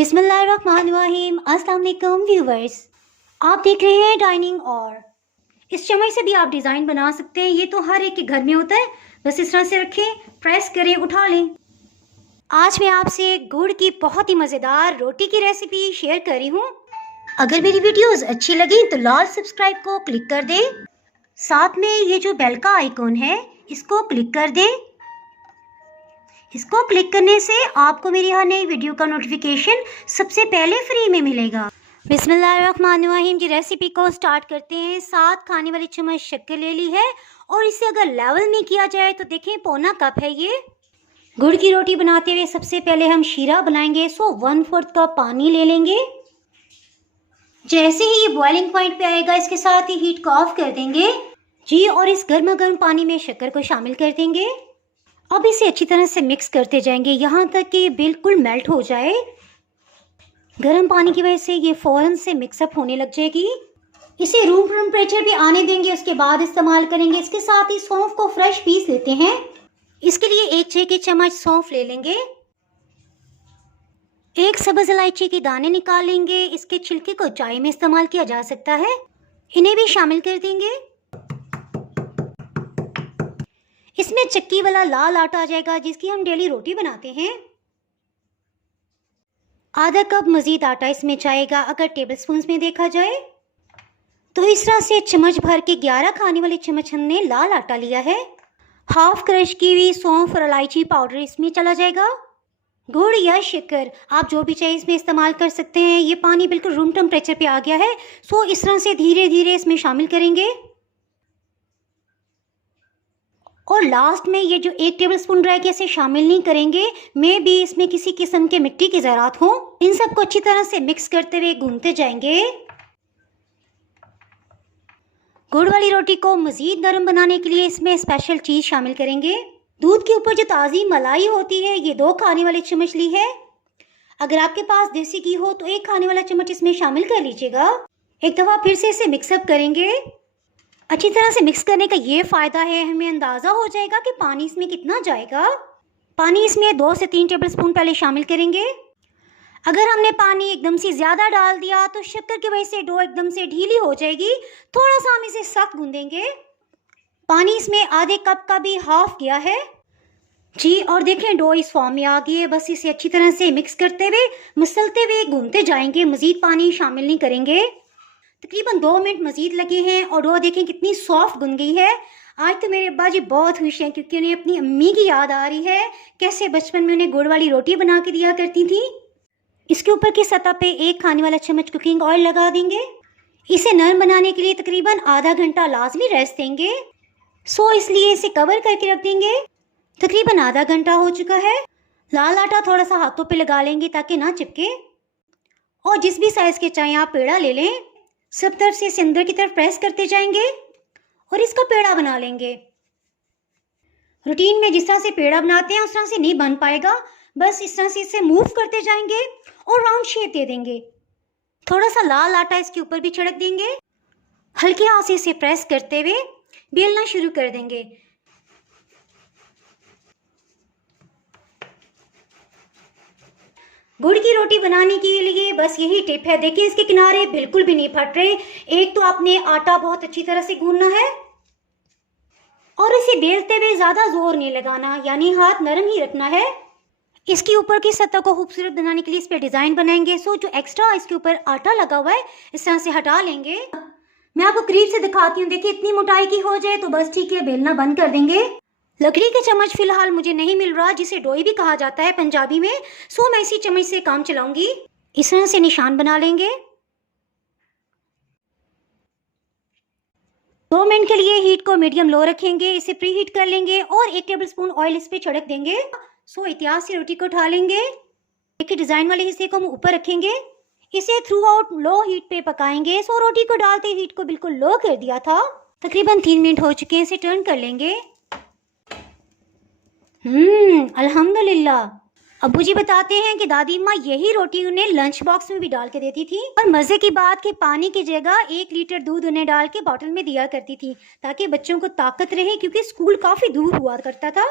बिस्मिल्लाहिर्रहमानिर्रहीम। अस्सलाम वालेकुम व्यूवर्स, आप देख रहे हैं डाइनिंग और इस चम्मच से भी आप डिज़ाइन बना सकते हैं। ये तो हर एक के घर में होता है। बस इस तरह से रखें, प्रेस करें, उठा लें। आज मैं आपसे गुड़ की बहुत ही मज़ेदार रोटी की रेसिपी शेयर कर रही हूँ। अगर मेरी वीडियोस अच्छी लगी तो लाल सब्सक्राइब को क्लिक कर दें। साथ में ये जो बेल का आइकॉन है इसको क्लिक कर दें। इसको क्लिक करने से आपको मेरी हर नई वीडियो का नोटिफिकेशन सबसे पहले फ्री में मिलेगा। बिस्मिल्लाहिर्रहमानिर्रहीम जी, रेसिपी को स्टार्ट करते हैं। 7 खाने वाली चम्मच शक्कर ले ली है और इसे अगर लेवल में किया जाए तो देखें पौना कप है ये। गुड़ की रोटी बनाते हुए सबसे पहले हम शीरा बनाएंगे, सो 1/4 कप पानी ले लेंगे। जैसे ही ये बॉइलिंग पॉइंट पे आएगा इसके साथ ही हीट को ऑफ कर देंगे जी और इस गर्मा गर्म पानी में शक्कर को शामिल कर देंगे। अब इसे अच्छी तरह से मिक्स करते जाएंगे यहाँ तक कि बिल्कुल मेल्ट हो जाए। गर्म पानी की वजह से ये फ़ौरन से मिक्सअप होने लग जाएगी। इसे रूम टेम्परेचर पे आने देंगे, उसके बाद इस्तेमाल करेंगे। इसके साथ ही सौंफ को फ्रेश पीस लेते हैं। इसके लिए 1 चाय की चम्मच सौंफ ले लेंगे। 1 सब्ज़ इलायची के दाने निकाल लेंगे। इसके छिलके को चाय में इस्तेमाल किया जा सकता है, इन्हें भी शामिल कर देंगे। इसमें चक्की वाला लाल आटा आ जाएगा जिसकी हम डेली रोटी बनाते हैं। आधा कप मज़ीद आटा इसमें जाएगा अगर टेबलस्पून में देखा जाए तो। इस तरह से चम्मच भर के 11 खाने वाले चम्मच हमने लाल आटा लिया है। हाफ क्रश की हुई सौंफ और इलायची पाउडर इसमें चला जाएगा। गुड़ या शक्कर आप जो भी चाहे इसमें इस्तेमाल कर सकते हैं। ये पानी बिल्कुल रूम टेम्परेचर पे आ गया है, सो इस तरह से धीरे धीरे इसमें शामिल करेंगे। और लास्ट में ये जो 1 टेबलस्पून ड्राई इसे शामिल नहीं करेंगे, मे भी इसमें किसी किस्म के मिट्टी की ज़रात हो। इन सबको अच्छी तरह से मिक्स करते हुए गूंथते जाएंगे। गुड़ वाली रोटी को मज़ीद नरम बनाने के लिए इसमें स्पेशल चीज़ शामिल करेंगे। दूध के ऊपर जो ताज़ी मलाई होती है ये 2 खाने वाले चम्मच ली है। अगर आपके पास देसी घी हो तो 1 खाने वाला चम्मच इसमें शामिल कर लीजिएगा। एक दफ़ा फिर से इसे मिक्सअप करेंगे। अच्छी तरह से मिक्स करने का ये फ़ायदा है, हमें अंदाज़ा हो जाएगा कि पानी इसमें कितना जाएगा। पानी इसमें 2 से 3 टेबलस्पून पहले शामिल करेंगे। अगर हमने पानी एकदम से ज़्यादा डाल दिया तो शक्कर की वजह से डो एकदम से ढीली हो जाएगी। थोड़ा सा हम इसे सख्त गूंदेंगे। पानी इसमें आधे कप का भी हाफ किया है जी और देखें डो इस फॉर्म में आ गई है। बस इसे अच्छी तरह से मिक्स करते हुए मसलते हुए गूंदते जाएंगे, मज़ीद पानी शामिल नहीं करेंगे। तकरीबन 2 मिनट मज़ीद लगे हैं और डो देखें कितनी सॉफ्ट गुन गई है। आज तो मेरे अब्बा जी बहुत खुश हैं क्योंकि उन्हें अपनी अम्मी की याद आ रही है, कैसे बचपन में उन्हें गुड़ वाली रोटी बना के दिया करती थी। इसके ऊपर की सतह पे 1 खाने वाला चम्मच कुकिंग ऑयल लगा देंगे। इसे नरम बनाने के लिए तकरीबन आधा घंटा लाजमी रेस्ट देंगे, सो इसलिए इसे कवर करके रख देंगे। तकरीबन आधा घंटा हो चुका है। लाल आटा थोड़ा सा हाथों पर लगा लेंगे ताकि ना चिपके। और जिस भी साइज़ के चाहें आप पेड़ा ले लें, सब तरफ से इसे अंदर की तरफ प्रेस करते जाएंगे और इसका पेड़ा बना लेंगे। रूटीन में जिस तरह से पेड़ा बनाते हैं उस तरह से नहीं बन पाएगा, बस इस तरह से इसे मूव करते जाएंगे और राउंड शेप दे देंगे। थोड़ा सा लाल आटा इसके ऊपर भी छिड़क देंगे। हल्के हाथ से इसे प्रेस करते हुए बेलना शुरू कर देंगे। गुड़ की रोटी बनाने के लिए बस यही टिप है। देखिए इसके किनारे बिल्कुल भी नहीं फट रहे। एक तो आपने आटा बहुत अच्छी तरह से गूंदना है और इसे बेलते हुए ज़्यादा जोर नहीं लगाना, यानी हाथ नरम ही रखना है। इसके ऊपर की सतह को खूबसूरत बनाने के लिए इस पर डिज़ाइन बनाएंगे। सो जो एक्स्ट्रा इसके ऊपर आटा लगा हुआ है इस तरह से हटा लेंगे। मैं आपको करीब से दिखाती हूँ। देखिए इतनी मोटाई की हो जाए तो बस ठीक है, बेलना बंद कर देंगे। लकड़ी के चम्मच फिलहाल मुझे नहीं मिल रहा, जिसे डोई भी कहा जाता है पंजाबी में, सो मैं इसी चम्मच से काम चलाऊंगी। इस तरह से निशान बना लेंगे। 2 मिनट के लिए हीट को मीडियम लो रखेंगे। इसे प्री हीट कर लेंगे और 1 टेबलस्पून ऑयल इस पे छिड़क देंगे। सो एहतियात से रोटी को उठा लेंगे। एक डिज़ाइन वाले हिस्से को हम ऊपर रखेंगे। इसे थ्रू आउट लो हीट पे पकाएंगे। सो रोटी को डालते हीट को बिल्कुल लो कर दिया था। तकरीबन 3 मिनट हो चुके हैं। इसे टर्न कर लेंगे। अल्हम्दुलिल्लाह। अब्बू जी बताते हैं कि दादी माँ यही रोटी उन्हें लंच बॉक्स में भी डाल के देती थी और मज़े की बात कि पानी की जगह 1 लीटर दूध उन्हें डाल के बॉटल में दिया करती थी ताकि बच्चों को ताकत रहे, क्योंकि स्कूल काफ़ी दूर हुआ करता था।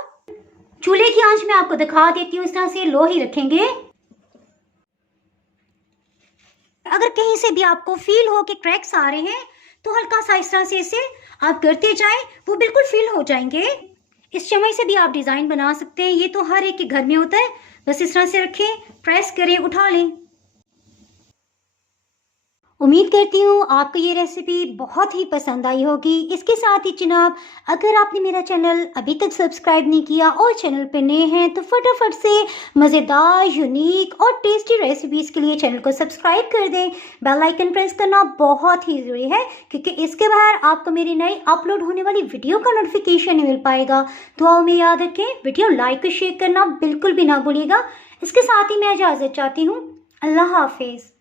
चूल्हे की आंच में आपको दिखा देती हूँ। इस तरह से लो ही रखेंगे। अगर कहीं से भी आपको फील हो कि क्रैक्स आ रहे हैं तो हल्का सा इस तरह से इसे आप करते जाएं, वो बिल्कुल फील हो जाएंगे। इस चम्मच से भी आप डिज़ाइन बना सकते हैं, ये तो हर एक के घर में होता है। बस इस तरह से रखें, प्रेस करें, उठा लें। उम्मीद करती हूँ आपको ये रेसिपी बहुत ही पसंद आई होगी। इसके साथ ही जनाब, अगर आपने मेरा चैनल अभी तक सब्सक्राइब नहीं किया और चैनल पे नए हैं तो फटाफट से मज़ेदार, यूनिक और टेस्टी रेसिपीज़ के लिए चैनल को सब्सक्राइब कर दें। बेल आइकन प्रेस करना बहुत ही ज़रूरी है, क्योंकि इसके बाहर आपको मेरी नई अपलोड होने वाली वीडियो का नोटिफिकेशन नहीं मिल पाएगा। दुआओं में याद रखें, वीडियो लाइक और शेयर करना बिल्कुल भी ना भूलिएगा। इसके साथ ही मैं इजाज़त चाहती हूँ। अल्लाह हाफिज़।